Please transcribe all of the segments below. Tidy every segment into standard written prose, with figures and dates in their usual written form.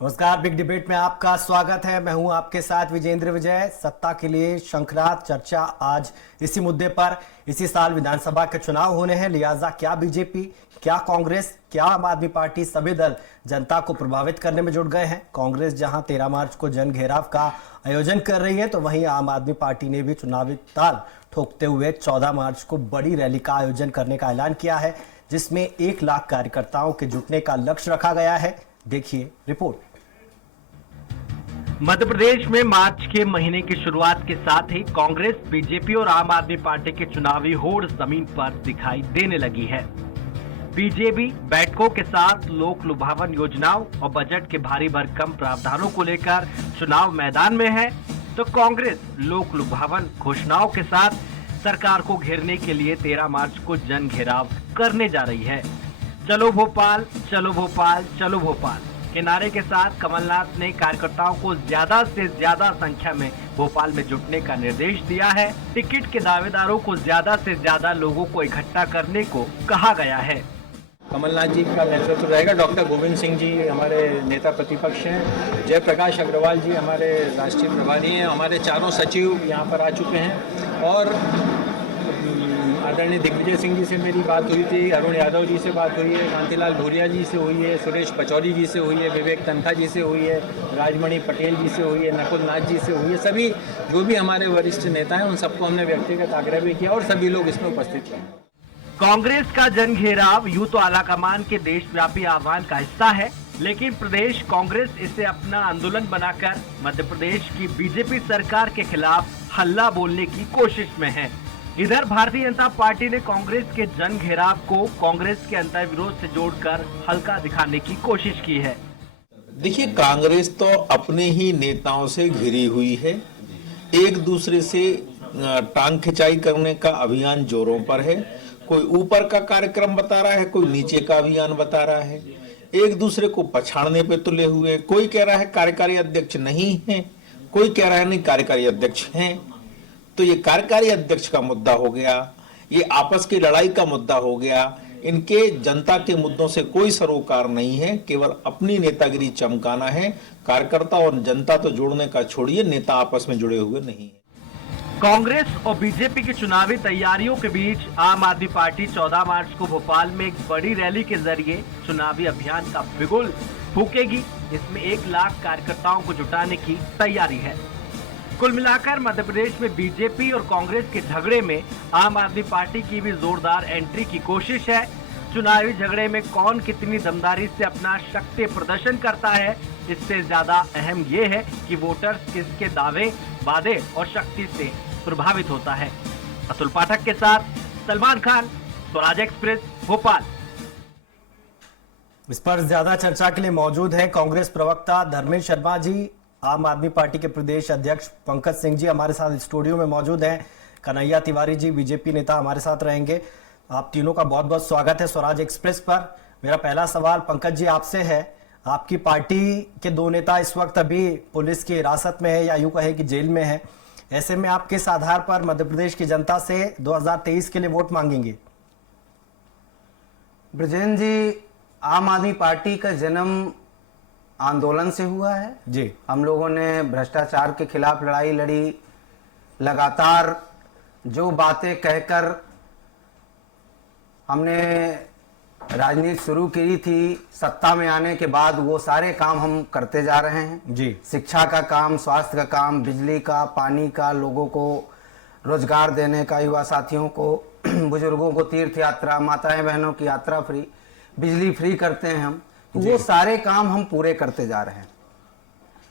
नमस्कार, big debate में आपका स्वागत है। मैं हूं आपके साथ विजेंद्र विजय। सत्ता के लिए शंखनाद चर्चा आज इसी मुद्दे पर। इसी साल विधानसभा के चुनाव होने हैं, लिहाजा क्या बीजेपी, क्या कांग्रेस, क्या आम आदमी पार्टी, सभी दल जनता को प्रभावित करने में जुट गए हैं। कांग्रेस जहां 13 मार्च को जन घेराव का आयोजन कर रही है, तो वहीं आम आदमी पार्टी ने भी चुनावी ताल ठोकते हुए 14 मार्च को बड़ी रैली का आयोजन करने का ऐलान किया है, जिसमें 1 लाख कार्यकर्ताओं के जुटने का लक्ष्य रखा गया है। देखिए रिपोर्ट। मध्य प्रदेश में मार्च के महीने की शुरुआत के साथ ही कांग्रेस, बीजेपी और आम आदमी पार्टी के चुनावी होड़ जमीन पर दिखाई देने लगी है। बीजेपी बैठकों के साथ लोक लुभावन योजनाओं और बजट के भारी भरकम प्रावधानों को लेकर चुनाव मैदान में है, तो कांग्रेस लोक लुभावन घोषणाओं के साथ सरकार को घेरने के लिए 13 मार्च को जन घेराव करने जा रही है। चलो भोपाल, चलो भोपाल, चलो भोपाल के नारे के साथ कमलनाथ ने कार्यकर्ताओं को ज्यादा से ज्यादा संख्या में भोपाल में जुटने का निर्देश दिया है। टिकट के दावेदारों को ज्यादा से ज्यादा लोगों को इकट्ठा करने को कहा गया है। कमलनाथ जी का नेतृत्व रहेगा। डॉक्टर गोविंद सिंह जी हमारे नेता प्रतिपक्ष हैं। जयप्रकाश अग्रवाल जी हमारे राष्ट्रीय प्रभारी हैं। हमारे चारों सचिव यहाँ पर आ चुके हैं और आदरणीय दिग्विजय सिंह जी से मेरी बात हुई थी, अरुण यादव जी से बात हुई है, कांतिलाल भूरिया जी से हुई है, सुरेश पचौरी जी से हुई है, विवेक तनखा जी से हुई है, राजमणि पटेल जी से हुई है, नकुल नाथ जी से हुई है। सभी जो भी हमारे वरिष्ठ नेता हैं उन सबको हमने व्यक्तिगत आग्रह भी किया और सभी लोग इसमें उपस्थित हैं। कांग्रेस का जन घेराव यूं तो आलाकमान के देशव्यापी आह्वान का हिस्सा है, लेकिन प्रदेश कांग्रेस इसे अपना आंदोलन बनाकर मध्य प्रदेश की बीजेपी सरकार के खिलाफ हल्ला बोलने की कोशिश में है। इधर भारतीय जनता पार्टी ने कांग्रेस के जन घेराव को कांग्रेस के अंतर्विरोध से जोड़कर हल्का दिखाने की कोशिश की है। देखिए, कांग्रेस तो अपने ही नेताओं से घिरी हुई है। एक दूसरे से टांग खिंचाई करने का अभियान जोरों पर है। कोई ऊपर का कार्यक्रम बता रहा है, कोई नीचे का अभियान बता रहा है। एक दूसरे को पछाड़ने पे तुले हुए। कोई कह रहा है कार्यकारी अध्यक्ष नहीं है, कोई कह रहा है नहीं कार्यकारी अध्यक्ष हैं। तो ये कार्यकारी अध्यक्ष का मुद्दा हो गया, ये आपस की लड़ाई का मुद्दा हो गया। इनके जनता के मुद्दों से कोई सरोकार नहीं है, केवल अपनी नेतागिरी चमकाना है। कार्यकर्ता और जनता तो जोड़ने का छोड़िए, नेता आपस में जुड़े हुए नहीं है। कांग्रेस और बीजेपी की चुनावी तैयारियों के बीच आम आदमी पार्टी 14 मार्च को भोपाल में एक बड़ी रैली के जरिए चुनावी अभियान का बिगुल फूकेगी। इसमें 1 लाख कार्यकर्ताओं को जुटाने की तैयारी है। कुल मिलाकर मध्य प्रदेश में बीजेपी और कांग्रेस के झगड़े में आम आदमी पार्टी की भी जोरदार एंट्री की कोशिश है। चुनावी झगड़े में कौन कितनी दमदारी से अपना शक्ति प्रदर्शन करता है, इससे ज्यादा अहम ये है कि वोटर्स किसके दावे, वादे और शक्ति से प्रभावित होता है। अतुल पाठक के साथ सलमान खान, स्वराज एक्सप्रेस, भोपाल। इस पर ज्यादा चर्चा के लिए मौजूद है कांग्रेस प्रवक्ता धर्मेंद्र शर्मा जी, आम आदमी पार्टी के प्रदेश अध्यक्ष पंकज सिंह जी हमारे साथ स्टूडियो में मौजूद हैं, कन्हैया तिवारी जी बीजेपी नेता हमारे साथ रहेंगे। आप तीनों का बहुत बहुत स्वागत है स्वराज एक्सप्रेस पर। मेरा पहला सवाल पंकज जी आपसे है। आपकी पार्टी के 2 नेता इस वक्त अभी पुलिस की हिरासत में है या यूं कहे कि जेल में है। ऐसे में आप किस आधार पर मध्य प्रदेश की जनता से 2023 के लिए वोट मांगेंगे? ब्रजेंद्र जी, आम आदमी पार्टी का जन्म आंदोलन से हुआ है जी। हम लोगों ने भ्रष्टाचार के खिलाफ लड़ाई लड़ी। लगातार जो बातें कहकर हमने राजनीति शुरू की थी, सत्ता में आने के बाद वो सारे काम हम करते जा रहे हैं जी। शिक्षा का काम, स्वास्थ्य का काम, बिजली का, पानी का, लोगों को रोजगार देने का, युवा साथियों को, बुजुर्गों को तीर्थ यात्रा, माताएं बहनों की यात्रा फ्री, बिजली फ्री करते हैं हम। तो वो सारे काम हम पूरे करते जा रहे हैं।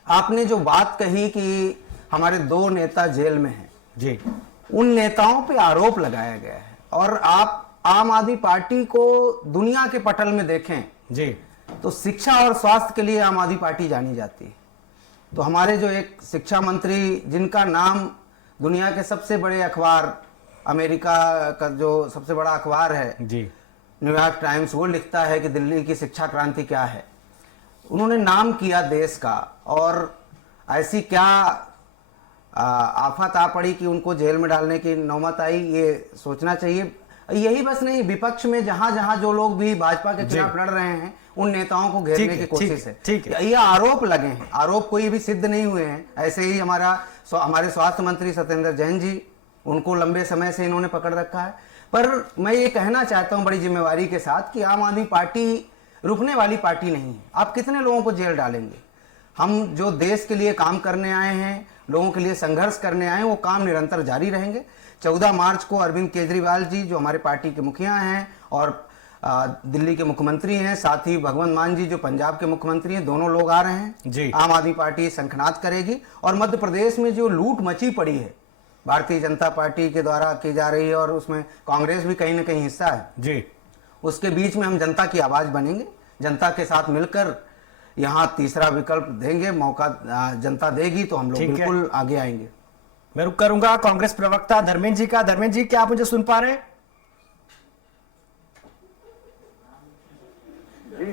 आपने जो बात कही कि हमारे 2 नेता जेल में हैं जी, उन नेताओं पे आरोप लगाया गया है। और आप आम आदमी पार्टी को दुनिया के पटल में देखें जी, तो शिक्षा और स्वास्थ्य के लिए आम आदमी पार्टी जानी जाती है। तो हमारे जो एक शिक्षा मंत्री, जिनका नाम दुनिया के सबसे बड़े अखबार, अमेरिका का जो सबसे बड़ा अखबार है जी, न्यूयॉर्क टाइम्स, वो लिखता है कि दिल्ली की शिक्षा क्रांति क्या है। उन्होंने नाम किया देश का, और ऐसी क्या आफत आ पड़ी कि उनको जेल में डालने की नौबत आई, ये सोचना चाहिए। यही बस नहीं, विपक्ष में जहां जहां जो लोग भी भाजपा के खिलाफ लड़ रहे हैं उन नेताओं को घेरने की कोशिश है। ठीक है। ये आरोप लगे हैं, आरोप कोई भी सिद्ध नहीं हुए हैं। ऐसे ही हमारे स्वास्थ्य मंत्री सत्येंद्र जैन जी, उनको लंबे समय से इन्होंने पकड़ रखा है। पर मैं ये कहना चाहता हूं बड़ी जिम्मेवारी के साथ कि आम आदमी पार्टी रुकने वाली पार्टी नहीं है। आप कितने लोगों को जेल डालेंगे? हम जो देश के लिए काम करने आए हैं, लोगों के लिए संघर्ष करने आए हैं, वो काम निरंतर जारी रहेंगे। 14 मार्च को अरविंद केजरीवाल जी जो हमारे पार्टी के मुखिया हैं और दिल्ली के मुख्यमंत्री हैं, साथ ही भगवंत मान जी जो पंजाब के मुख्यमंत्री हैं, दोनों लोग आ रहे हैं जी। आम आदमी पार्टी शंखनाद करेगी। और मध्य प्रदेश में जो लूट मची पड़ी है भारतीय जनता पार्टी के द्वारा की जा रही है और उसमें कांग्रेस भी कहीं ना कहीं हिस्सा है जी, उसके बीच में हम जनता की आवाज बनेंगे, जनता के साथ मिलकर यहाँ तीसरा विकल्प देंगे। मौका जनता देगी तो हम लोग बिल्कुल आगे आएंगे। मैं रुक करूंगा कांग्रेस प्रवक्ता धर्मेंद्र जी का। धर्मेंद्र जी, क्या आप मुझे सुन पा रहे हैं? जी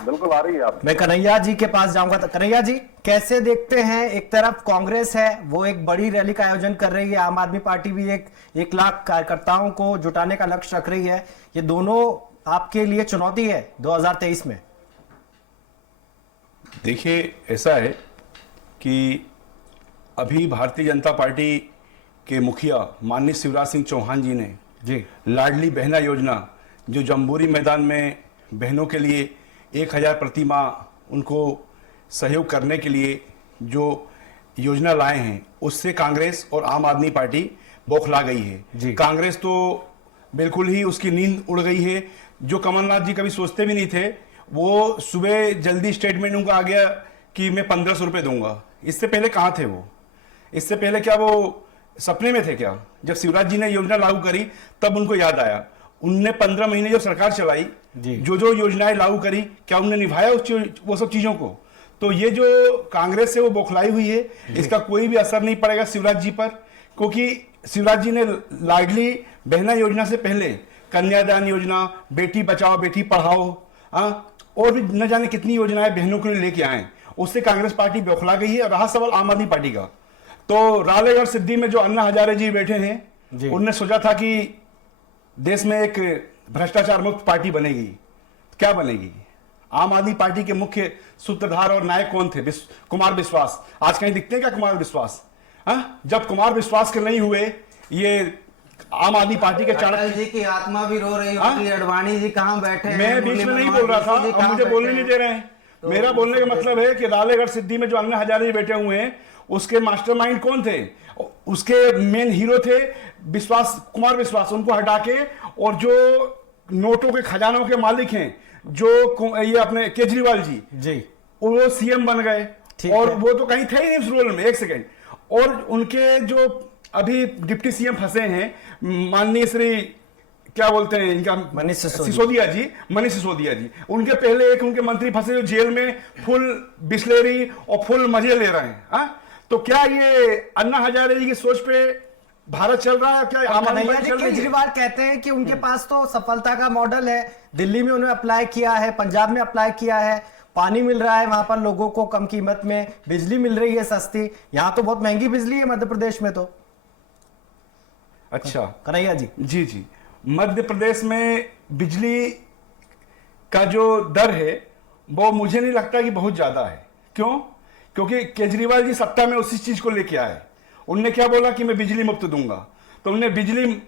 बिल्कुल आ रही है। आप मैं कन्हैया जी के पास जाऊंगा। तो कन्हैया जी, कैसे देखते हैं, एक तरफ कांग्रेस है, वो एक बड़ी रैली का आयोजन कर रही है, आम आदमी पार्टी भी 1 लाख कार्यकर्ताओं को जुटाने का लक्ष्य रख रही है, ये दोनों आपके लिए चुनौती है 2023 में? देखिए, ऐसा है कि अभी भारतीय जनता पार्टी के मुखिया माननीय शिवराज सिंह चौहान जी ने जी लाडली बहना योजना, जो जम्बूरी मैदान में बहनों के लिए 1000 प्रति माह उनको सहयोग करने के लिए जो योजना लाए हैं, उससे कांग्रेस और आम आदमी पार्टी बौखला गई है। कांग्रेस तो बिल्कुल ही उसकी नींद उड़ गई है। जो कमलनाथ जी कभी सोचते भी नहीं थे, वो सुबह जल्दी स्टेटमेंट उनका आ गया कि मैं 1500 रुपये दूंगा। इससे पहले कहाँ थे वो? इससे पहले क्या वो सपने में थे क्या? जब शिवराज जी ने योजना लागू करी तब उनको याद आया। उनने 15 महीने जो सरकार चलाई, जो योजनाएं लागू करी, क्या उन्होंने निभाया वो सब चीजों को? तो ये जो कांग्रेस से वो बौखलाई हुई है, इसका कोई भी असर नहीं पड़ेगा शिवराज जी पर, क्योंकि शिवराज जी ने लाडली बहना योजना से पहले कन्यादान योजना, बेटी बचाओ बेटी पढ़ाओ, और भी न जाने कितनी योजनाएं बहनों के लिए लेके आए। उससे कांग्रेस पार्टी बौखला गई है। रहा सवाल आम आदमी पार्टी का, तो रालेगढ़ सिद्धि में जो अन्ना हजारे जी बैठे हैं, उन्होंने सोचा था कि देश में एक भ्रष्टाचार मुक्त पार्टी बनेगी। क्या बनेगी? आम आदमी पार्टी के मुख्य सूत्रधार और नायक कौन थे? कुमार विश्वास। आज कहीं दिखते हैं क्या कुमार विश्वास? जब कुमार विश्वास के नहीं हुए, ये आम आदमी पार्टी के अटल जी की आत्मा भी रो रही होगी, अडवाणी जी कहाँ बैठे हैं? मैं बीच में नहीं बोल रहा था, अब मुझे बोलने नहीं दे रहे हैं। मेरा बोलने का मतलब है कि रालेगढ़ सिद्धि में जो अन्ना हजारे बैठे हुए हैं, उसके मास्टरमाइंड कौन थे? उसके मेन हीरो थे कुमार विश्वास। उनको हटा के, और जो नोटों के खजानों के मालिक हैं, जो ये अपने केजरीवाल जी वो सीएम बन गए, और वो तो कहीं थे ही नहीं उस रोल में। एक सेकेंड। और उनके जो अभी डिप्टी सीएम फंसे हैं, माननीय श्री क्या बोलते हैं इनका, मनीष सिसोदिया जी, उनके पहले एक उनके मंत्री फंसे जो जेल में फुल बिस्लेरी और फुल मजे ले रहे हैं। तो क्या ये अन्ना हजारे जी की सोच पे भारत चल रहा है? क्या आम आदमी पार्टी चल रही है? केजरीवाल कहते हैं कि उनके पास तो सफलता का मॉडल है। दिल्ली में उन्होंने अप्लाई किया है, पंजाब में अप्लाई किया है, पानी मिल रहा है वहां पर लोगों को कम कीमत में, बिजली मिल रही है सस्ती। यहां तो बहुत महंगी बिजली है मध्य प्रदेश में तो। अच्छा कन्हैया जी। जी, मध्य प्रदेश में बिजली का जो दर है वो मुझे नहीं लगता कि बहुत ज्यादा है। क्यों? क्योंकि केजरीवाल जी सत्ता में उसी चीज को लेके आए। उनने क्या बोला कि मैं बिजली मुफ्त दूंगा, तो उन्होंने बिजली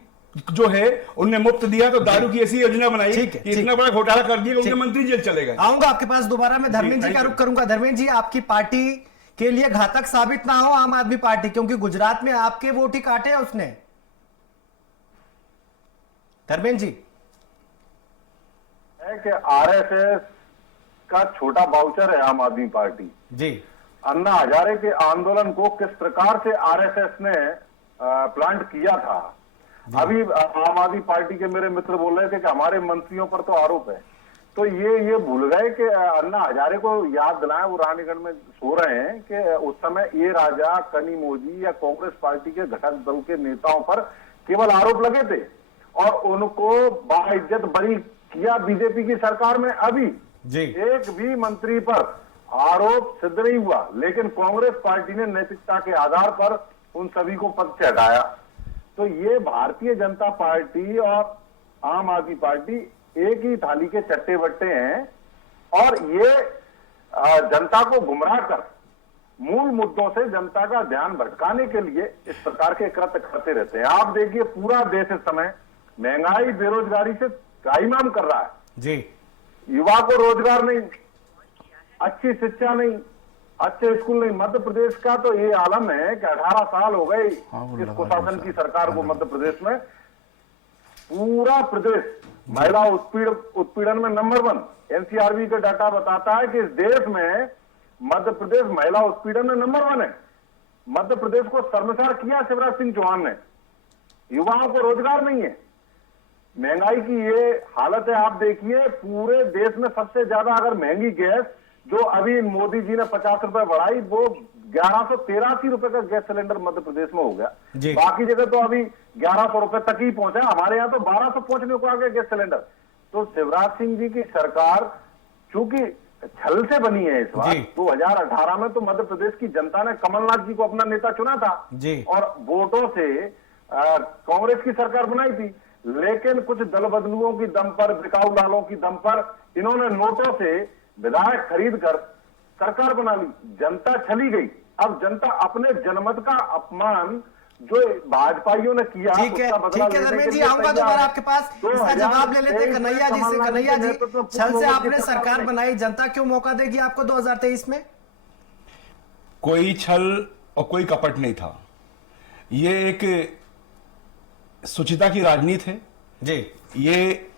जो है उनने मुफ्त दिया, तो दारू की ऐसी योजना बनाई कि इतना बड़ा घोटाला कर दिया, उनके मंत्री जेल चले गए। आऊंगा आपके पास दोबारा। मैं धर्मेंद्र जी का रुख करूंगा। धर्मेंद्र जी, आपकी पार्टी के लिए घातक साबित ना हो आम आदमी पार्टी, क्योंकि गुजरात में आपके वोट ही काटे हैं उसने। धर्मेंद्र जी, है कि आरएसएस का छोटा बाउचर है आम आदमी पार्टी जी। अन्ना हजारे के आंदोलन को किस प्रकार से आरएसएस ने प्लांट किया था। अभी आम आदमी पार्टी के मेरे मित्र बोल रहे थे कि हमारे मंत्रियों पर तो आरोप है, तो ये भूल गए कि अन्ना हजारे को याद दिलाएं, वो रानीगढ़ में सो रहे हैं कि उस समय ए राजा, कनिमोझी या कांग्रेस पार्टी के घटक दल के नेताओं पर केवल आरोप लगे थे और उनको बाइज्जत बरी किया बीजेपी की सरकार में। अभी एक भी मंत्री पर आरोप सिद्ध नहीं हुआ, लेकिन कांग्रेस पार्टी ने नैतिकता के आधार पर उन सभी को पद से हटाया। तो ये भारतीय जनता पार्टी और आम आदमी पार्टी एक ही थाली के चट्टे बट्टे हैं और ये जनता को गुमराह कर मूल मुद्दों से जनता का ध्यान भटकाने के लिए इस प्रकार के कृत्य करते रहते हैं। आप देखिए पूरा देश इस समय महंगाई बेरोजगारी से त्राहिमाम कर रहा है जी। युवा को रोजगार नहीं, अच्छी शिक्षा नहीं, अच्छे स्कूल नहीं। मध्य प्रदेश का तो ये आलम है कि 18 साल हो गए इस कुशासन की सरकार को मध्य प्रदेश में। पूरा प्रदेश महिला उत्पीड़न में नंबर 1। एनसीआरबी का डाटा बताता है कि इस देश में मध्य प्रदेश महिला उत्पीड़न में नंबर 1 है। मध्य प्रदेश को शर्मसार किया शिवराज सिंह चौहान ने। युवाओं को रोजगार नहीं है, महंगाई की ये हालत है। आप देखिए पूरे देश में सबसे ज्यादा अगर महंगी गैस जो अभी मोदी जी ने 50 रुपए बढ़ाई, वो 1183 रुपए का गैस सिलेंडर मध्य प्रदेश में हो गया। बाकी जगह तो अभी 1100 रुपए तक ही पहुंचा, हमारे यहाँ तो 1200 पहुंचने को आ गया गैस सिलेंडर। तो शिवराज सिंह जी की सरकार चूंकि छल से बनी है इस बार। 2018 में तो मध्य प्रदेश की जनता ने कमलनाथ जी को अपना नेता चुना था और वोटों से कांग्रेस की सरकार बनाई थी, लेकिन कुछ दल बदलुओं की दम पर, बिकाऊ लालों की दम पर इन्होंने नोटों से विधायक खरीद कर सरकार बना ली। जनता चली गई। अब जनता अपने जनमत का अपमान जो भाजपाइयों ने किया, ठीक है धर्मेंद्र जी, आऊंगा दोबारा आपके पास। इसका जवाब ले लेते कन्हैया जी से। कन्हैया जी, छल से आपने सरकार बनाई, जनता क्यों मौका देगी आपको 2023 में? कोई छल और कोई कपट नहीं था। ये एक सुचिता की राजनीति है जी। ये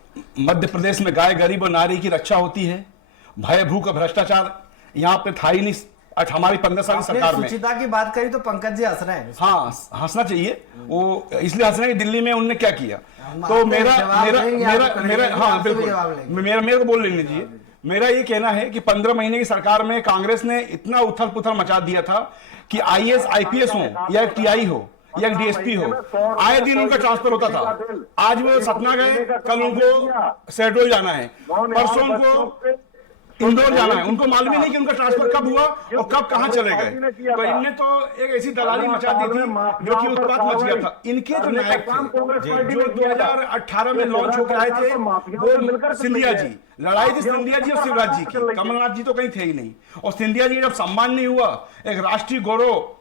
मध्य प्रदेश में गाय गरीब और नारी की रक्षा होती है। भय भूख और भ्रष्टाचार यहाँ पे था ही नहीं हमारी 15 साल की सरकार में। सुचिता की बात करी तो पंकज जी हंस रहे हैं। हाँ, हंसना चाहिए। वो इसलिए हंस रहे हैं कि दिल्ली में उनने क्या किया। तो मेरा हाँ बिल्कुल, मेरे को बोल लेने दीजिए। मेरा ये कहना है कि 15 महीने की सरकार में कांग्रेस ने इतना उथल पुथल मचा दिया था कि आईएएस आईपीएस हो या टीआई हो या डीएसपी हो, आए दिन उनका ट्रांसफर होता था। आज वो सतना गए, कल उनको शहडोल जाना है, परसों उनको इंदौर जाना है। उनको मालूम ही नहीं कि उनका ट्रांसफर कब हुआ और कब कहां चले गए। तो इनने तो एक ऐसी दलाली मचा दी थी जो कि उत्पात मच गया था। इनके जो नायक थे जो 2018 में लॉन्च होकर आए थे वो सिंधिया जी। लड़ाई थी सिंधिया जी और शिवराज जी की, कमलनाथ जी तो कहीं थे ही नहीं। और सिंधिया जी जब सम्मान नहीं हुआ, एक राष्ट्रीय गौरव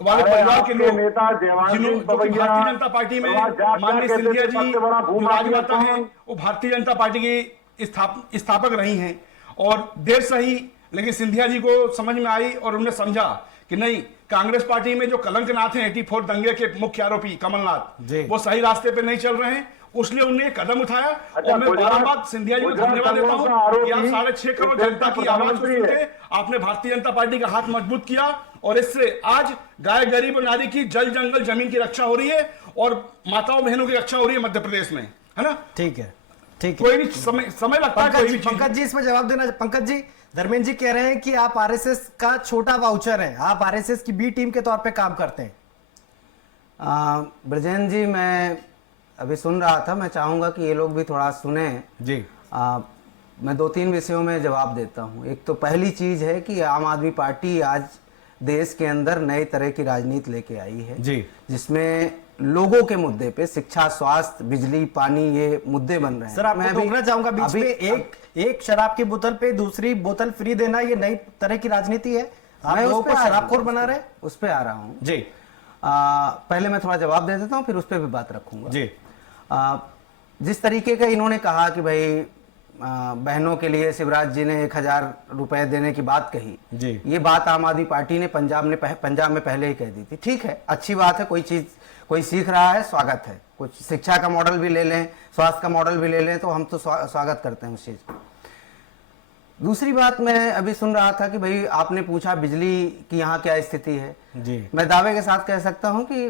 वाले परिवार के लोग जो भारतीय जनता पार्टी में माननीय सिंधिया जी जो राजमाता हैं, वो भारतीय जनता पार्टी की स्थापक रही हैं और देर सही, लेकिन सिंधिया जी को समझ में आई और उन्होंने समझा कि नहीं, कांग्रेस पार्टी में जो कलंकनाथ हैं 84 दंगे के मुख्य आरोपी कमलनाथ, वो सही रास्ते पे नहीं चल रहे हैं। उसलिए उन्होंने कदम उठाया। और मैं बार-बार सिंधिया जी को धन्यवाद देता हूं कि आप 6.5 करोड़ जनता की आवाज को सुन के आपने भारतीय जनता पार्टी का हाथ मजबूत किया और इससे आज गाय गरीब और नारी की जल जंगल जमीन की रक्षा हो रही है और माताओं बहनों की रक्षा हो रही है मध्य प्रदेश में, है ना? ठीक है, ठीक है। कोई भी समय लगता है। पंकज जी इसमें जवाब देना। पंकज जी, धर्मेंद्र जी कह रहे हैं कि आप आरएसएस का छोटा वाउचर हैं, आप आरएसएस की बी टीम के तौर पे काम करते हैं। ब्रजेंद्र जी, मैं अभी सुन रहा था, मैं चाहूंगा कि ये लोग भी थोड़ा सुने जी। मैं 2-3 विषयों में जवाब देता हूं। एक तो पहली चीज है कि आम आदमी पार्टी आज देश के अंदर नए तरह की राजनीति लेके आई है जी, जिसमें लोगों के मुद्दे पे शिक्षा, स्वास्थ्य, बिजली, पानी, ये मुद्दे बन रहे हैं। सर, मैं रोकना चाहूंगा बीच में। एक शराब की बोतल पे दूसरी बोतल फ्री देना, ये नई तरह की राजनीति है? आप लोगों को शराबखोर बना रहे? उस पे आ रहा हूँ जी। पहले मैं थोड़ा जवाब दे देता हूँ, फिर उस पर भी बात रखूंगा जी। जिस तरीके का इन्होंने कहा कि भाई बहनों के लिए शिवराज जी ने 1000 रुपए देने की बात कही जी। ये बात आम आदमी पार्टी ने पंजाब में पहले ही कह दी थी। ठीक है, अच्छी बात है, कोई सीख रहा है, स्वागत है। कुछ शिक्षा का मॉडल भी ले लें, स्वास्थ्य का मॉडल भी ले लें, तो हम तो स्वागत करते हैं उस चीज को। दूसरी बात, मैं अभी सुन रहा था कि भाई आपने पूछा बिजली की यहाँ क्या स्थिति है जी। मैं दावे के साथ कह सकता हूं कि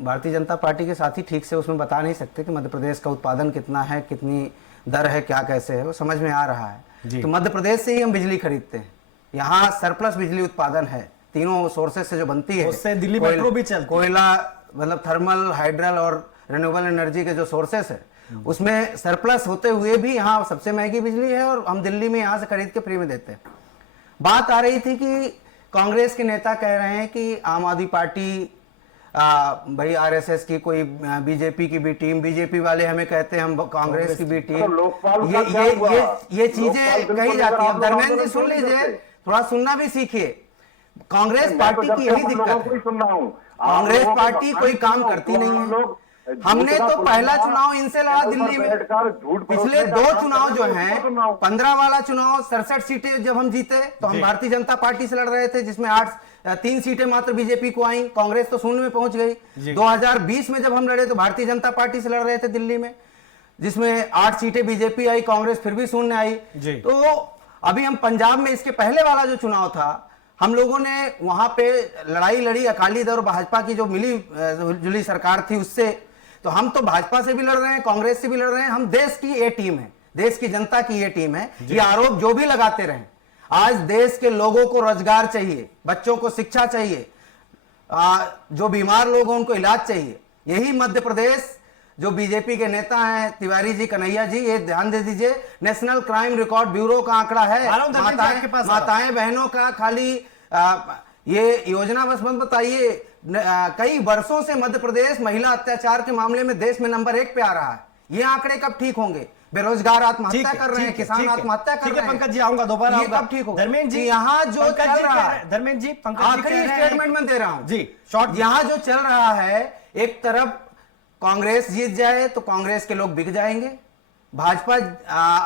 भारतीय जनता पार्टी के साथी ठीक से उसमें बता नहीं सकते कि मध्य प्रदेश का उत्पादन कितना है, कितनी दर है, क्या कैसे है, वो समझ में आ रहा है। तो मध्य प्रदेश से ही हम बिजली खरीदते हैं, यहाँ सरप्लस बिजली उत्पादन है, तीनों सोर्सेस से जो बनती है। उससे दिल्ली मेट्रो भी चलती है। कोयला, मतलब थर्मल, हाइड्रल और रिन्यूएबल एनर्जी के जो सोर्सेस है उसमें सरप्लस होते हुए भी यहाँ सबसे महंगी बिजली है और हम दिल्ली में यहाँ से खरीद के फ्री में देते हैं। बात आ रही थी कि कांग्रेस के नेता कह रहे हैं कि आम आदमी पार्टी भाई आरएसएस की कोई बीजेपी की भी टीम, बीजेपी वाले हमें कहते हैं हम कांग्रेस की भी टीम, तो लोकपाल ये का क्या ये हुआ? ये ये लोकपाल चीजें बिल्कुल कही जाती अगर है। आप लोग धर्मेंद्र जी आंदोलन सुन नहीं लीजिए, करते। थोड़ा सुनना भी सीखिए। कांग्रेस मैं तो पार्टी जब की से यही आप दिक्कत लोगों को है, ही सुन रहा हूं। आप कांग्रेस लोगों को पार्टी कोई काम करती नहीं है। हमने तो पहला चुनाव इनसे लड़ा दिल्ली में, पिछले 2 चुनाव जो हैं, 15 वाला चुनाव 67 सीटें जब हम जीते तो हम भारतीय जनता पार्टी से लड़ रहे थे, जिसमें 3 सीटें मात्र बीजेपी को आई, कांग्रेस तो शून्य में पहुंच गई। 2020 में जब हम लड़े तो भारतीय जनता पार्टी से लड़ रहे थे दिल्ली में, जिसमें 8 सीटें बीजेपी आई, कांग्रेस फिर भी शून्य आई। तो अभी हम पंजाब में इसके पहले वाला जो चुनाव था, हम लोगों ने वहां पे लड़ाई लड़ी अकाली दल और भाजपा की जो मिली जुली सरकार थी उससे। तो हम तो भाजपा से भी लड़ रहे हैं, कांग्रेस से भी लड़ रहे हैं, हम देश की ये टीम है, देश की जनता की ये टीम है। ये आरोप जो भी लगाते रहे, आज देश के लोगों को रोजगार चाहिए, बच्चों को शिक्षा चाहिए, जो बीमार लोग हैं उनको इलाज चाहिए। यही मध्य प्रदेश जो बीजेपी के नेता हैं तिवारी जी, कन्हैया जी, ये ध्यान दे दीजिए, नेशनल क्राइम रिकॉर्ड ब्यूरो का आंकड़ा है। माताएं बहनों का खाली ये योजना बस मत बताइए, कई वर्षों से मध्य प्रदेश महिला अत्याचार के मामले में देश में नंबर 1 पे आ रहा है। ये आंकड़े कब ठीक होंगे? बेरोजगार आत्महत्या कर रहे हैं, किसान आत्महत्या कर रहे हैं। पंकज जी आऊंगा दोबारा, ये कब ठीक होगा? धर्मेंद्र जी यहाँ जो चल रहा है, धर्मेंद्र जी आखिरी स्टेटमेंट में दे रहा हूं जी, शॉर्ट। यहाँ जो चल रहा है, एक तरफ कांग्रेस जीत जाए तो कांग्रेस के लोग बिक जाएंगे, भाजपा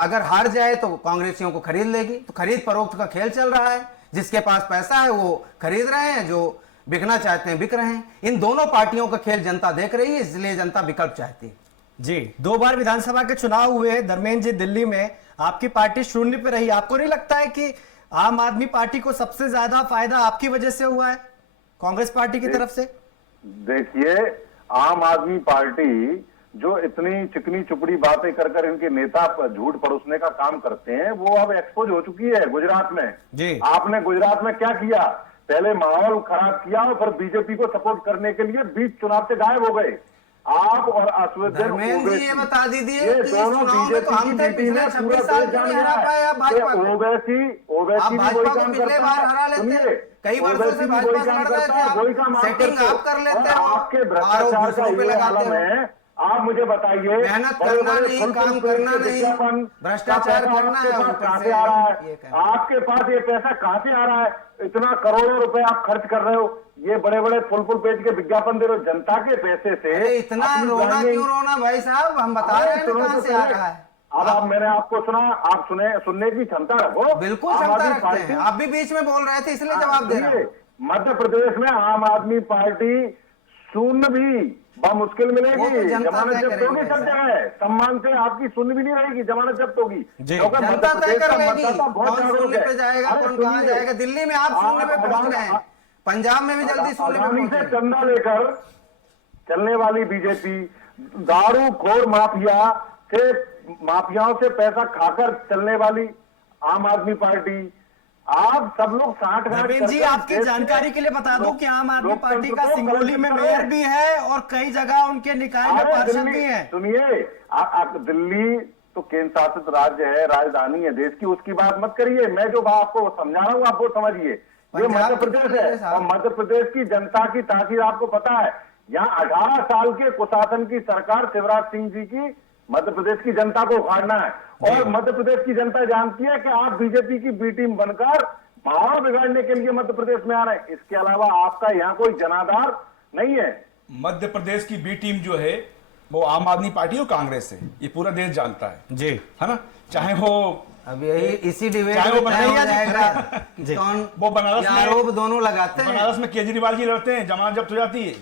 अगर हार जाए तो कांग्रेसियों को खरीद लेगी। तो खरीद फरोख्त का खेल चल रहा है, जिसके पास पैसा है वो खरीद रहे हैं, जो बिकना चाहते हैं बिक रहे हैं। इन दोनों पार्टियों का खेल जनता देख रही है, इसलिए जनता विकल्प चाहती है। जी, 2 बार विधानसभा के चुनाव हुए धर्मेंद्र जी, दिल्ली में आपकी पार्टी शून्य पे रही। आपको नहीं लगता है कि आम आदमी पार्टी को सबसे ज्यादा फायदा आपकी वजह से हुआ है, कांग्रेस पार्टी की तरफ से? देखिए, आम आदमी पार्टी जो इतनी चिकनी चुपड़ी बातें कर कर इनके नेता झूठ परोसने का काम करते हैं, वो अब एक्सपोज हो चुकी है गुजरात में। जी। आपने गुजरात में क्या किया? पहले माहौल खराब किया और फिर बीजेपी को सपोर्ट करने के लिए बीच चुनाव से गायब हो गए। आप और धर्मेंद्र जी ये बता दीजिए कि इस दोनों चुनाव में तो हम थे पिछले 26 साल में हरा पाए आप भाजपा को। आप भाजपा को पिछले बार हरा लेते, कई वर्षों से भाजपा से लड़ रहे थे, आप सेटिंग आप कर लेते हो, आपके आरोप दूसरों पे लगाते हो। आप मुझे बताइए, मेहनत करना नहीं, काम करना नहीं, भ्रष्टाचार करना है, कहां से आ रहा है? आपके पास ये पैसा कहां से आ रहा है? इतना करोड़ों रुपए आप खर्च कर रहे हो, ये बड़े बड़े फुल पेज के विज्ञापन दे रहे हो जनता के पैसे से। इतना रोना क्यों रोना भाई साहब, हम बता रहे हैं कहां से आ रहा है। अब मैंने आपको सुना, आप सुनने की क्षमता रखो। बिल्कुल क्षमता रखते हैं, आप भी बीच में बोल रहे थे इसलिए जवाब दे रहे हैं। मध्य प्रदेश में आम आदमी पार्टी शून्य भी मुश्किल मिलेगी, जमानत जब्त होगी सब जगह, सम्मान से आपकी सुन भी नहीं रहेगी, जमानत जब्त होगी। जनता तय कर लेगी कौन शून्य पे जाएगा, कौन कहां जाएगा। दिल्ली में आप शून्य पे पहुंच गए हैं, पंजाब में भी जल्दी शून्य पे से चंदा लेकर चलने वाली बीजेपी, दारू खोर माफियाओं से पैसा खाकर चलने वाली आम आदमी पार्टी, आप सब लोग 60 जी, आपकी जानकारी के लिए बता दूं कि आम आदमी पार्टी का सिंगरौली में मेयर भी है और कई जगह उनके निकाय में पार्षद भी हैं। सुनिए, दिल्ली तो केंद्र शासित राज्य है, राजधानी है देश की, उसकी बात मत करिए। मैं जो बात आपको समझा रहा हूँ आप वो समझिए। ये मध्य प्रदेश है और मध्य प्रदेश की जनता की तासीर आपको पता है। यहाँ 18 साल के कुशासन की सरकार शिवराज सिंह जी की मध्य प्रदेश की जनता को उखाड़ना है, और मध्य प्रदेश की जनता जानती है कि आप बीजेपी की बी टीम बनकर माहौल बिगाड़ने के लिए मध्य प्रदेश में आ रहे हैं। इसके अलावा आपका यहाँ कोई जनाधार नहीं है। मध्य प्रदेश की बी टीम जो है वो आम आदमी पार्टी और कांग्रेस है, ये पूरा देश जानता है जी, है ना। चाहे वो अब यही इसी डिबेट चाहे वो में तय हो जाएगा कि कौन वो बनारस में आरोप दोनों लगाते हैं। बनारस में केजरीवाल जी लड़ते हैं, जमानत जब्त हो जाती है,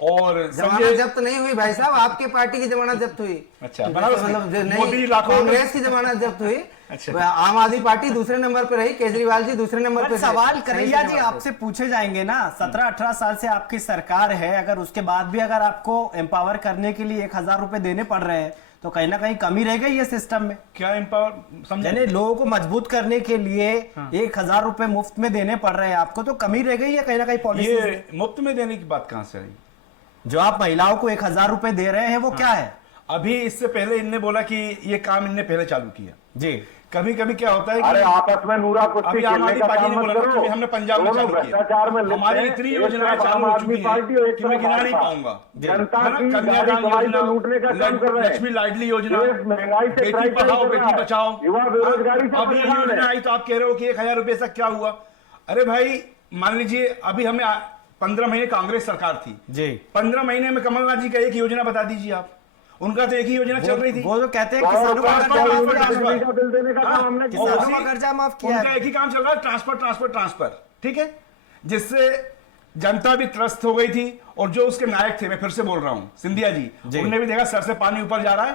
और जमानत जब्त नहीं हुई भाई साहब, आपके पार्टी की जमानत जब्त हुई। अच्छा, बनारस में मोदी नहीं, लाखों कांग्रेस की जमानत जब्त हुई। अच्छा। आम आदमी पार्टी दूसरे नंबर पे रही, केजरीवाल जी दूसरे नंबर पे। सवाल कन्हैया जी आपसे पूछे जाएंगे ना, 17-18 साल से आपकी सरकार है, अगर उसके बाद भी अगर आपको एम्पावर करने के लिए 1000 रुपए देने पड़ रहे हैं तो कहीं ना कहीं कमी रह गई है सिस्टम में। क्या एम्पावर समझे, लोगों को मजबूत करने के लिए 1000 रुपए मुफ्त में देने पड़ रहे हैं आपको, तो कमी रह गई है कहीं ना कहीं पॉलिसी। ये मुफ्त में देने की बात कहां से आई? जो आप महिलाओं को 1000 रुपए दे रहे हैं वो क्या है? अभी इससे पहले इनने बोला कि ये काम इनने पहले चालू किया जी, कभी कभी क्या होता है अरे कि आपस में नूरा कुश्ती अभी आम खेलने आदमी का पार्टी काम ने मत बोला ना करो। कि हमने पंजाब में दोनों चालू किया, भ्रष्टाचार में लिप्त हमारी हैं। इतनी एक योजनाएं तरफ चालू आम हो आदमी चुकी पार्टी है और एक कि मैं तरफ गिना नहीं भाजपा। पाऊंगा। जनता है ना? की कन्यादान गाड़ी योजना, को लूटने का काम कर रहे हैं। लक्ष्मी लाडली योजना, देश महंगाई से बेटी त्राही कर पढ़ाओ रहा बेटी है। बचाओ, युवा बेरोजगारी से अब ये परेशान योजना है। आई तो आप कह रहे हो कि 1000 रुपए से क्या हुआ। अरे भाई मान लीजिए अभी हमें 15 महीने कांग्रेस सरकार थी जी 15 महीने में कमलनाथ जी का एक योजना बता दीजिए आप। उनका तो एक ही योजना चल रही थी। वो जो कहते हैं और किसानों का ट्रांसफर, कर्जा माफ ट्रांसफर, किया है। बिजली का बिल देने का काम हमने किया। किसानों का कर्जा माफ किया उनका है। एक ही काम चल रहा है, ट्रांसफर ट्रांसफर ट्रांसफर, ठीक है, जिससे जनता भी त्रस्त हो गई थी। और जो उसके नायक थे, मैं फिर से बोल रहा हूं, सिंधिया जी, उन्होंने भी देखा सर से पानी ऊपर जा रहा है,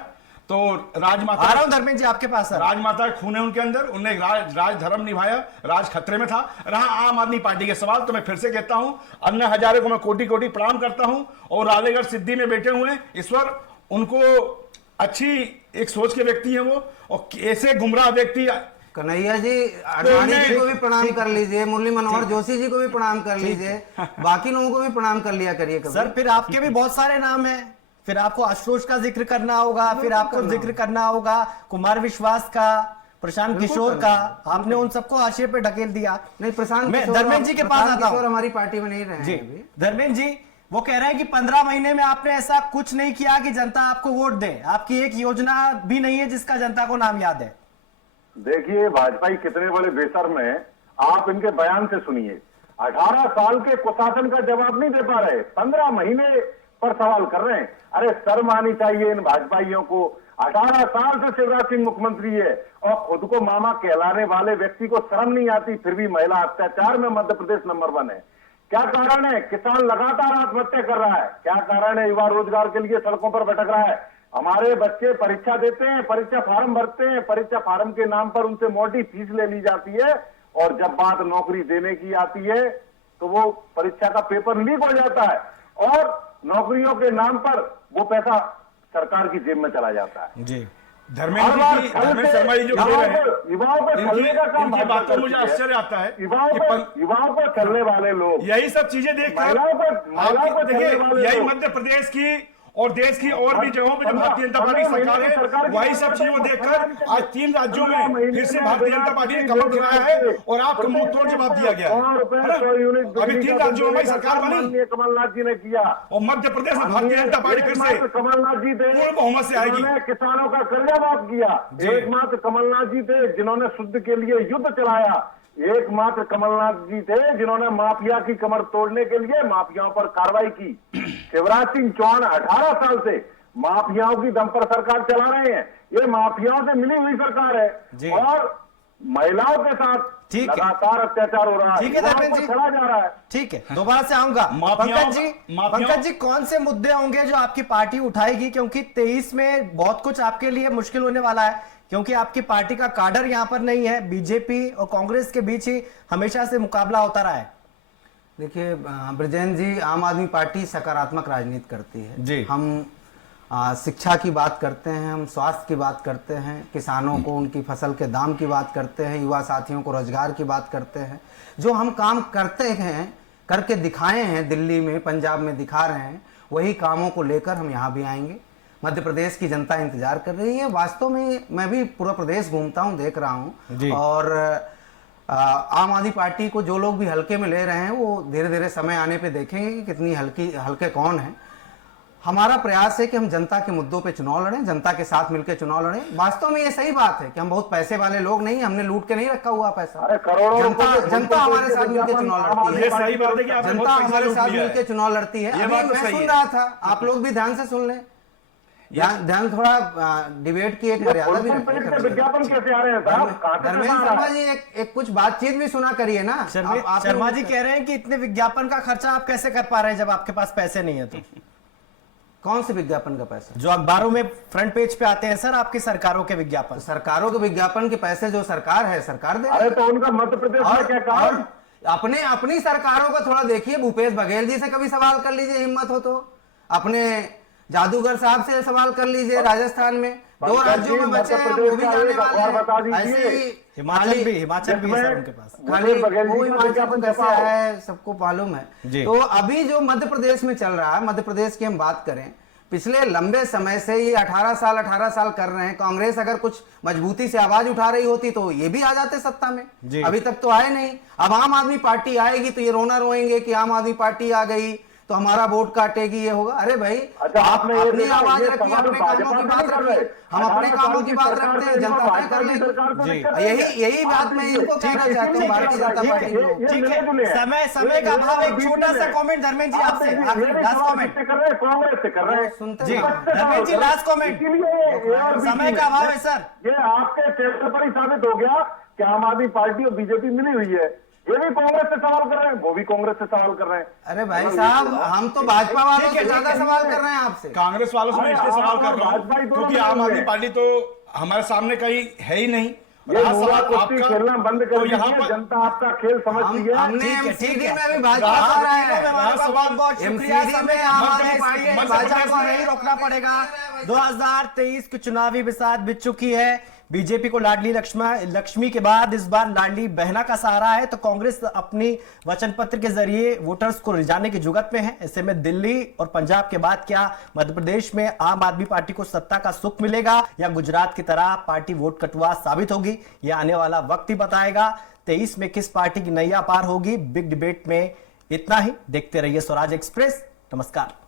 तो आ रहा राजमाता हूं धर्मेंद्र जी आपके पास। राजमाता का खून है उनके अंदर, उनने राज धर्म निभाया, राज खतरे में था। रहा आम आदमी पार्टी के सवाल, तो मैं फिर से कहता हूं, अन्ना हजारे को मैं कोटि कोटि प्रणाम करता हूं। और रालेगढ़ सिद्धि में बैठे हुए ईश्वर उनको अच्छी एक सोच के व्यक्ति हैं वो, और ऐसे गुमराह व्यक्ति कन्हैया जी आडवाणी जी को भी प्रणाम कर लीजिए, मुरली मनोहर जोशी जी को भी प्रणाम कर लीजिए, बाकी लोगों को भी प्रणाम कर लिया करिए कभी। सर फिर आपके भी बहुत सारे नाम हैं, फिर आपको आशुतोष का जिक्र करना होगा, फिर आपको जिक्र करना होगा कुमार विश्वास का, प्रशांत किशोर का। आपने उन सबको हाशिए पे ढकेल दिया। नहीं, प्रशांत मैं किशोर- धर्मेंद्र जी के पास प्रशांत आता हूं। किशोर हमारी पार्टी में नहीं रहे जी हैं अभी। धर्मेंद्र जी, वो कह रहे हैं कि 15 महीने में आपने ऐसा कुछ नहीं किया कि जनता आपको वोट दे। आपकी एक योजना भी नहीं है जिसका जनता को नाम याद है। देखिए भाजपाई कितने बड़े बेशर्म हैं, आप इनके बयान से सुनिए। 18 साल के कुशासन का जवाब नहीं दे पा रहे, 15 महीने पर सवाल कर रहे हैं। अरे शर्म आनी चाहिए इन भाजपाइयों को। 18 साल से शिवराज सिंह मुख्यमंत्री है और खुद को मामा कहलाने वाले व्यक्ति को शर्म नहीं आती, फिर भी महिला अत्याचार में मध्य प्रदेश नंबर 1 है। क्या कारण है? किसान लगातार आत्महत्या कर रहा है। क्या कारण है? युवा रोजगार के लिए सड़कों पर भटक रहा है। हमारे बच्चे परीक्षा देते हैं, परीक्षा फार्म भरते हैं, परीक्षा फार्म के नाम पर उनसे मोटी फीस ले ली जाती है, और जब बात नौकरी देने की आती है तो वो परीक्षा का पेपर लीक हो जाता है और नौकरियों के नाम पर वो पैसा सरकार की जेब में चला जाता है। जी धर्मेंद्र शर्मा जी जो कह रहे हैं, युवाओं पर छलने का काम इनकी भाजपा बातों में मुझे करती है। आश्चर्य आता है युवाओं पर छलने वाले लोग, यही सब चीजें देखकर महिलाओं को देखिए, छलने वाले यही लोग। मध्य प्रदेश की और देश की और भी जगहों पे जो भारतीय जनता पार्टी सरकार है, वही सब चीजों को देखकर आज 3 राज्यों में फिर से भारतीय जनता पार्टी ने कमल खिलाया है और आपको मुंह तोड़ जवाब दिया गया है। अभी 3 राज्यों में सरकार बनी कमलनाथ जी ने किया, और मध्य प्रदेश में भारतीय जनता पार्टी फिर से कमलनाथ जी थे पूर्ण बहुमत से आएगी। जिन्होंने किसानों का कर्जा माफ किया। एकमात्र कमलनाथ जी थे जिन्होंने शुद्ध के लिए युद्ध चलाया। एकमात्र कमलनाथ जी थे जिन्होंने माफिया की कमर तोड़ने के लिए माफियाओं पर कार्रवाई की। शिवराज सिंह चौहान 18 साल से माफियाओं की दम पर सरकार चला रहे हैं। ये माफियाओं से मिली हुई सरकार जी। है और महिलाओं के साथ ठीक है। लगातार अत्याचार हो रहा है। ठीक है धर्मेंद्र जी, चला जा रहा है। ठीक है, दोबारा से आऊंगा। पंकज जी कौन से मुद्दे होंगे जो आपकी पार्टी उठाएगी, क्योंकि 23 में बहुत कुछ आपके लिए मुश्किल होने वाला है, क्योंकि आपकी पार्टी का काडर यहां पर नहीं है। बीजेपी और कांग्रेस के बीच ही हमेशा से मुकाबला होता रहा है। देखिए ब्रजेंद्र जी, आम आदमी पार्टी सकारात्मक राजनीति करती है जी। हम शिक्षा की बात करते हैं, हम स्वास्थ्य की बात करते हैं, किसानों को उनकी फसल के दाम की बात करते हैं, युवा साथियों को रोजगार की बात करते हैं। जो हम काम करते हैं, करके दिखाए हैं, दिल्ली में पंजाब में दिखा रहे हैं, वही कामों को लेकर हम यहाँ भी आएंगे। मध्य प्रदेश की जनता इंतजार कर रही है। वास्तव में मैं भी पूरा प्रदेश घूमता हूँ, देख रहा हूँ, और आम आदमी पार्टी को जो लोग भी हल्के में ले रहे हैं वो धीरे धीरे समय आने पे देखेंगे कि कितनी हल्के कौन है। हमारा प्रयास है कि हम जनता के मुद्दों पे चुनाव लड़ें, जनता के साथ मिलकर चुनाव लड़ें। वास्तव में ये सही बात है कि हम बहुत पैसे वाले लोग नहीं, हमने लूट के नहीं रखा हुआ पैसा। अरे करोड़ों जनता हमारे साथ मिलकर चुनाव लड़ती है। ये सही बात है कि आपने जनता बहुत पैसा हमारे लूट साथ लिया है। मिलकर चुनाव लड़ती है। ये अभी बात तो मैं सही सुन है। रहा था, आप लोग भी ध्यान से सुन लें, ध्यान थोड़ा डिबेट की एक मर्यादा भी रखें। विज्ञापन कैसे आ रहे हैं साहब? कहां से धर्मेंद्र पैसा आ रहा शर्मा है? जी एक कुछ बातचीत भी सुना करिए ना। शर्मा जी कह रहे हैं कि इतने विज्ञापन का खर्चा आप कैसे कर पा रहे हैं जब आपके पास पैसे नहीं है? तो कौन से विज्ञापन का पैसा? जो अखबारों में फ्रंट पेज पे आते हैं सर, आपकी सरकारों के विज्ञापन। सरकारों के विज्ञापन के पैसे जो सरकार है, सरकार दे। अरे तो उनका मध्य प्रदेश में क्या काम? अपनी सरकारों का थोड़ा देखिए। भूपेश बघेल जी से कभी सवाल कर लीजिए, हिम्मत हो तो। अपने जादूगर साहब से सवाल कर लीजिए, राजस्थान में 2 राज्यों में बचे हैं, वो भी जाने वाले हैं। ऐसे ही हिमाचल भी सर उनके पास। खाली वो हिमाचल कैसे आया है सबको मालूम है। तो अभी जो मध्य प्रदेश में चल रहा है, मध्य प्रदेश की हम बात करें पिछले लंबे समय से ये 18 साल कर रहे हैं। कांग्रेस अगर कुछ मजबूती से आवाज उठा रही होती तो ये भी आ जाते सत्ता में, अभी तक तो आए नहीं। अब आम आदमी पार्टी आएगी तो ये रोना रोएंगे कि आम आदमी पार्टी आ गई तो हमारा वोट काटेगी, ये होगा। अरे भाई, अच्छा, आपने ये अपनी देखा, आवाज ये रखिए, सवाल अपने कामों की भाजपा बात नहीं कर रहे। रखिए, हम अपने 18 कामों साल की बात रखते हैं, जनता तय कर लेगी। यही बात मैं इनको कहना चाहता हूँ भारतीय जनता पार्टी को। ठीक है, समय का अभाव, एक छोटा सा कमेंट धर्मेंद्र जी आपसे, लास्ट कमेंट कर रहे हैं, कांग्रेस से कर रहे हैं। सुनते जी, हैं। Dharmendra ji last comment. समय का अभाव है सर। ये आपके चेहरे पर ही साबित हो गया कि आम आदमी पार्टी और बीजेपी मिली हुई है। ये भी कांग्रेस से सवाल कर रहे हैं, वो भी कांग्रेस से सवाल कर रहे हैं। अरे भाई साहब, हम तो भाजपा वालों से ज्यादा सवाल कर रहे हैं आपसे। कांग्रेस वालों से मैं इसलिए सवाल कर रहा भाजपा ही हूँ दोनों क्योंकि में आम आदमी है। पार्टी तो हमारे सामने कहीं है ही नहीं। और ये आज नूरा सवाल कुश्ती आपका- खेलना बंद तो कर यहाँ दीजिए, पर जनता आपका खेल समझती है। हमने ठीक है, एमसीडी ठीक है। में भी भाजपा आ रहा है। हमारे पास बहुत बहुत शुक्रिया। MCD समय में का आम अभाव आदमी है, पार्टी इसलिए मध्य भाजपा प्रदेश को में- नहीं रोकना पड़ेगा। 2023 की चुनावी बिसात बीत चुकी है। बीजेपी को लाडली लक्ष्मी के बाद इस बार लाडली बहना का सहारा है, तो कांग्रेस अपनी वचन पत्र के जरिए वोटर्स को रिझाने की जुगत में है। ऐसे में दिल्ली और पंजाब के बाद क्या मध्य प्रदेश में आम आदमी पार्टी को सत्ता का सुख मिलेगा या गुजरात की तरह पार्टी वोट कटुआ साबित होगी, यह आने वाला वक्त ही बताएगा। 23 में किस पार्टी की नैया पार होगी, बिग डिबेट में इतना ही। देखते रहिए स्वराज एक्सप्रेस। नमस्कार।